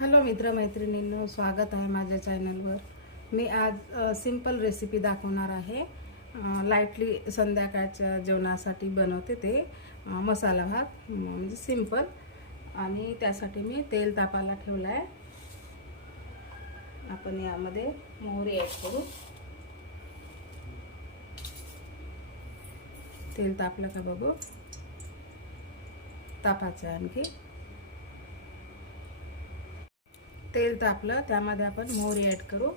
Hello मित्रमैत्रिणींनो स्वागत आहे माझ्या चॅनलवर. मी आज सिंपल रेसिपी दाखवणार आहे. लाईटली संध्याकाळच्या जेवणासाठी बनवते ते मसाला भात म्हणजे सिंपल आणि त्यासाठी मी तेल तापायला ठेवलं आहे आपण यामध्ये मोहरी ॲड करू. तेल तापलं का बघू? तापाचं आणखी. तेल तापलं त्यामध्ये आपण मोहरी ॲड करू.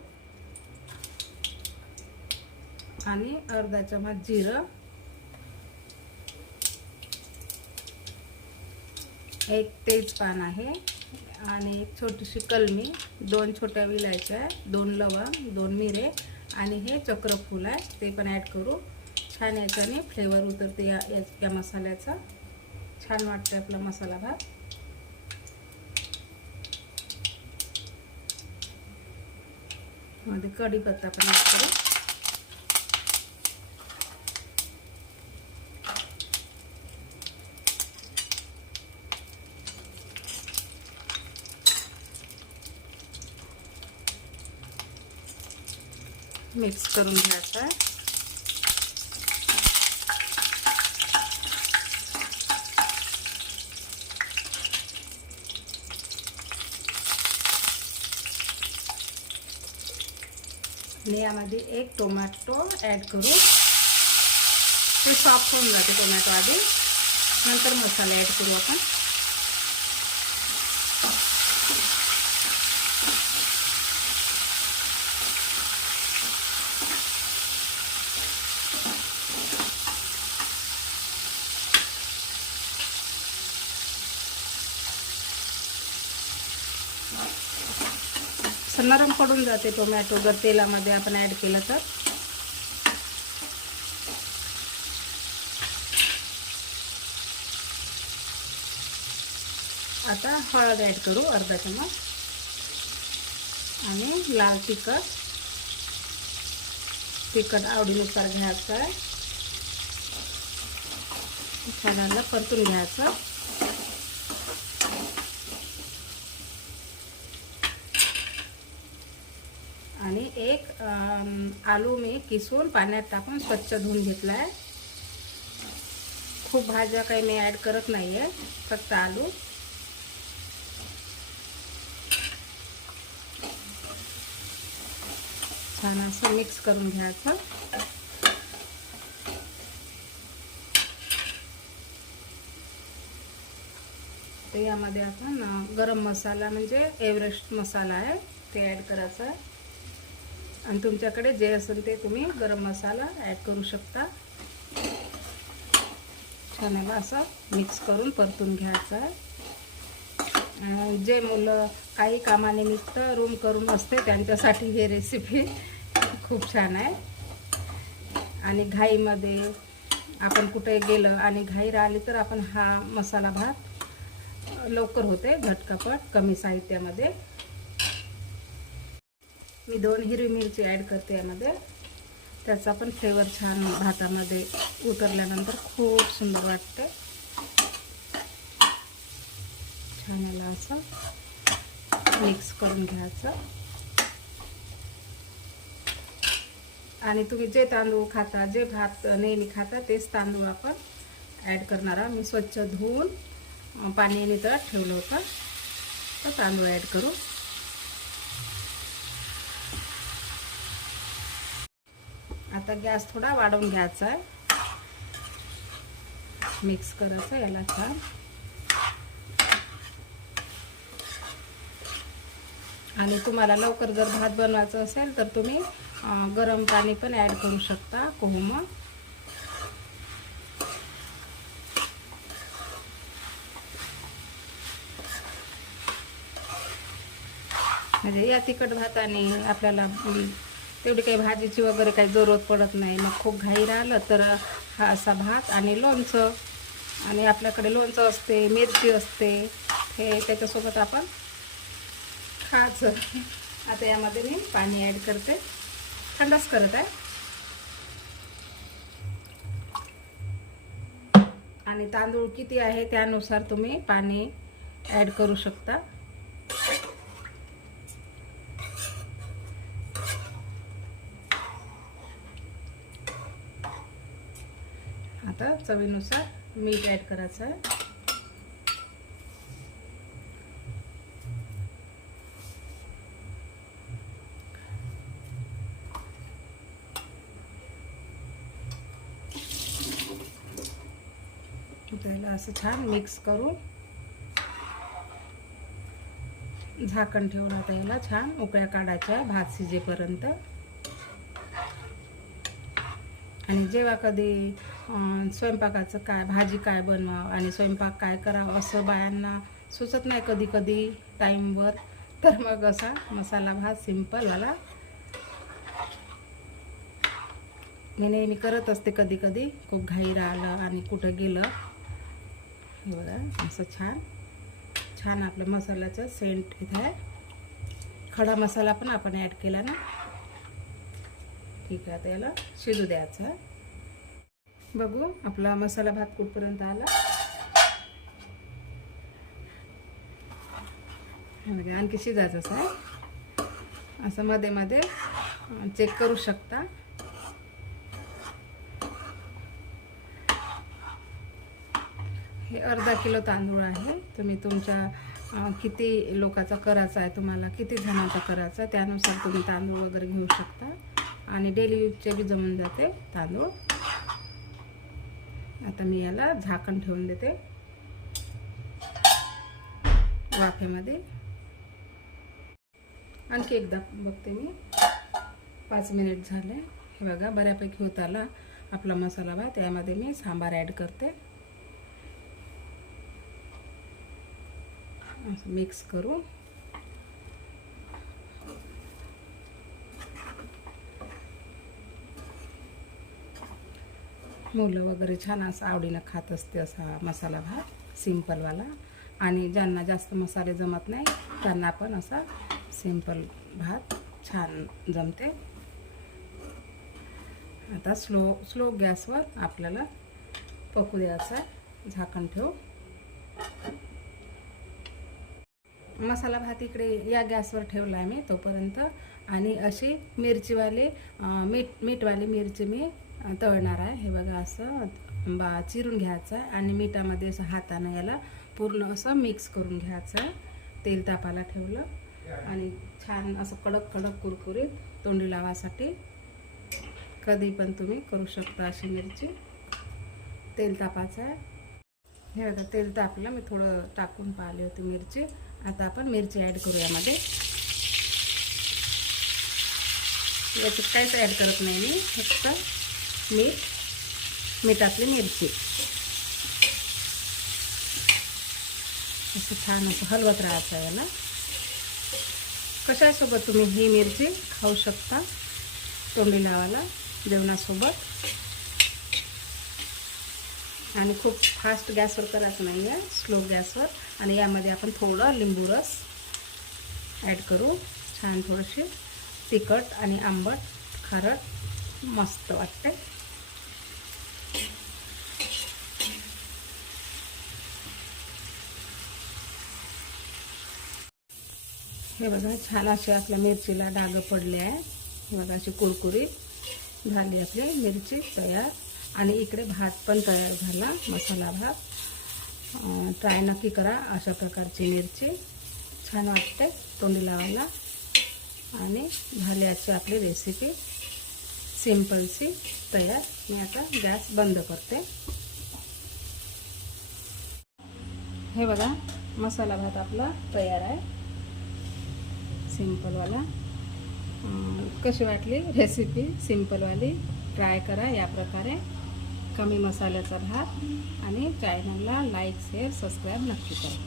आणि अर्धा चमच जिरं. एक तेजपान आहे आणि एक छोटीशी कलमी. दोन छोट्या विलायच्या दोन लवंग दोन मिरे आणि हे चक्रफूल आहे ते पण ॲड करू. छान याच्याने फ्लेवर उतरते या या- या मसाल्याचा. छान वाटतं आपला मसाला भात. मध्ये कढीपत्ता पण ॲड करू. मिक्स करून घ्यायचं आहे. आणि यामध्ये एक टोमॅटो ॲड करू. ते सॉफ्ट होऊन जाते टोमॅटो आधी. नंतर मसाले ॲड करू आपण. असं नरम पडून जाते टोमॅटो जर तेलामध्ये आपण ॲड केलं तर. आता हळद ॲड करू अर्धा चमच आणि लाल तिखट. तिखट आवडीनुसार घ्यायचं आहे. मसाल्याला परतून घ्यायचं. आणि एक आलू मी किसून पाण्यात टाकून स्वच्छ धुवून घेतला आहे खूप भाज्या काही मी ॲड करत नाही आहे फक्त आलू. छान असं मिक्स करून घ्यायचं. तर यामध्ये आपण गरम मसाला म्हणजे एव्हरेस्ट मसाला आहे ते ॲड करायचं आहे. आणि तुमच्याकडे जे असेल ते तुम्ही गरम मसाला ॲड करू शकता. छान आहे बा असं. मिक्स करून परतून घ्यायचं आहे. जे मुलं काही कामानिमित्त रूम करून असते त्यांच्यासाठी ही रेसिपी खूप छान आहे. आणि घाईमध्ये आपण कुठे गेलं आणि घाई राहिली तर आपण हा मसाला भात लवकर होते झटकापट कमी साहित्यामध्ये. मी दोन हिरवी मिरची ॲड करते यामध्ये. त्याचा पण फ्लेवर छान भातामध्ये उतरल्यानंतर खूप सुंदर वाटते. छान याला असं मिक्स करून घ्यायचं. आणि तुम्ही जे तांदूळ खाता जे भात नेहमी खाता तेच तांदूळ आपण ॲड करणार आहोत. मी स्वच्छ धुवून पाणी नितळत ठेवलं होतं. तर तांदूळ ॲड करू आता गॅस थोडा वाढवून घ्यायचा आहे. मिक्स करायचं याला छान. आणि तुम्हाला लवकर जर भात बनवायचं असेल तर तुम्ही गरम पाणी पण ॲड करू शकता कोहम. म्हणजे या तिखट भाताने आपल्याला तेवढी काही भाजीची वगैरे काही जरूरत पडत नाही. मग खूप घाई राहिलं तर हा असा भात आणि लोणचं आणि आपल्याकडे लोणचं असते मिरची असते. हे त्याच्यासोबत आपण खायचं आता यामध्ये मी पाणी ॲड करते. थंडच करत आहे. आणि तांदूळ किती आहे त्यानुसार तुम्ही पाणी ॲड करू शकता. आता चवीनुसार मीठ ॲड करायचं आहे. त्याला असं छान मिक्स करून झाकण ठेवून आता याला छान उकळ्या काढायच्या भात शिजेपर्यंत. आणि जेव्हा कधी स्वयंपाकाचं काय भाजी काय बनवावं आणि स्वयंपाक काय करावं असं बायांना सुचत नाही कधी कधी टाईमवर. तर मग असा मसाला भात सिंपलवाला मी नेहमी करत असते कधी कधी. खूप घाई राहिलं आणि कुठं गेलं. बघा असं छान. छान आपलं मसाल्याचं सेंट इथं आहे. खडा मसाला पण आपण ॲड केला ना. ठीक आहे त्याला शिजू द्यायचं. बघू आपला मसाला भात कुठपर्यंत आला? आणखी शिजायचं आहे. असं मध्ये मध्ये चेक करू शकता. हे अर्धा किलो तांदूळ आहे. तुम्ही तुमच्या किती लोकाचा करायचा आहे तुम्हाला किती जणांचा करायचा आहे, त्यानुसार तुम्ही तांदूळ वगैरे घेऊ शकता. आणि डेली यूजचे बी जमून जाते तांदूळ. आता मी याला झाकण ठेवून देते. वाफेमध्ये. आणखी एकदा बघते मी. पाच मिनिट झाले. हे बघा बऱ्यापैकी होत आला आपला मसाला भात. त्यामध्ये मी सांबार ॲड करते. असं मिक्स करू. मुलं वगैरे छान असं आवडीनं खात असते असा मसाला भात सिंपलवाला. आणि ज्यांना जास्त मसाले जमत नाही त्यांना पण असा सिंपल भात छान जमते. आता स्लो स्लो गॅसवर आपल्याला पकू द्यायचा झाकण ठेवू. मसाला भात इकडे या गॅसवर ठेवला आहे मी तोपर्यंत. आणि अशी मिरचीवाली मीठ मीठवाली मिरची मी तळणार आहे. हे बघा असं बा चिरून घ्यायचं आहे आणि मिठामध्ये असं हातानं याला पूर्ण असं मिक्स करून घ्यायचं आहे. तेल तापाला ठेवलं आणि छान असं कडक कडक कुरकुरीत तोंडी लावासाठी कधी पण तुम्ही करू शकता अशी मिरची. तेल तापाचं आहे. हे बघा तेल तापलं मी थोडं टाकून पाहिली होती मिरची. आता आपण मिरची ॲड करू यामध्ये याच्यात काहीच ॲड करत नाही मी फक्त मीठ मिठातली मिरची. असं छान असं हलवत राहायचं याला कशासोबत तुम्ही ही मिरची खाऊ शकता? तोंडी लावायला जेवणासोबत. आणि खूप फास्ट गॅसवर करायचं नाही आहे स्लो गॅसवर. आणि यामध्ये आपण थोडं लिंबू रस ॲड करू. छान थोडीशी तिखट आणि आंबट खारट मस्त वाटते हे बघा छान असे आपल्या मिरचीला डाग पडले आहे हे बघा अशी कुरकुरीत झाली आपली मिरची तयार. आणि इकडे भात पण तयार झाला मसाला भात. ट्राय नक्की करा अशा प्रकारची मिरची. छान वाटते तोंडी लावायला. आणि झाली आजची आपली रेसिपी सिम्पलची तयार. मी आता गॅस बंद करते. हे बघा मसाला भात आपला तयार आहे. सिम्पलवाला. कशी वाटली? रेसिपी सिम्पलवाली. ट्राय करा या प्रकारे. कमी मसाल्याचा भात आणि चॅनलला लाईक शेअर सबस्क्राईब नक्की करा.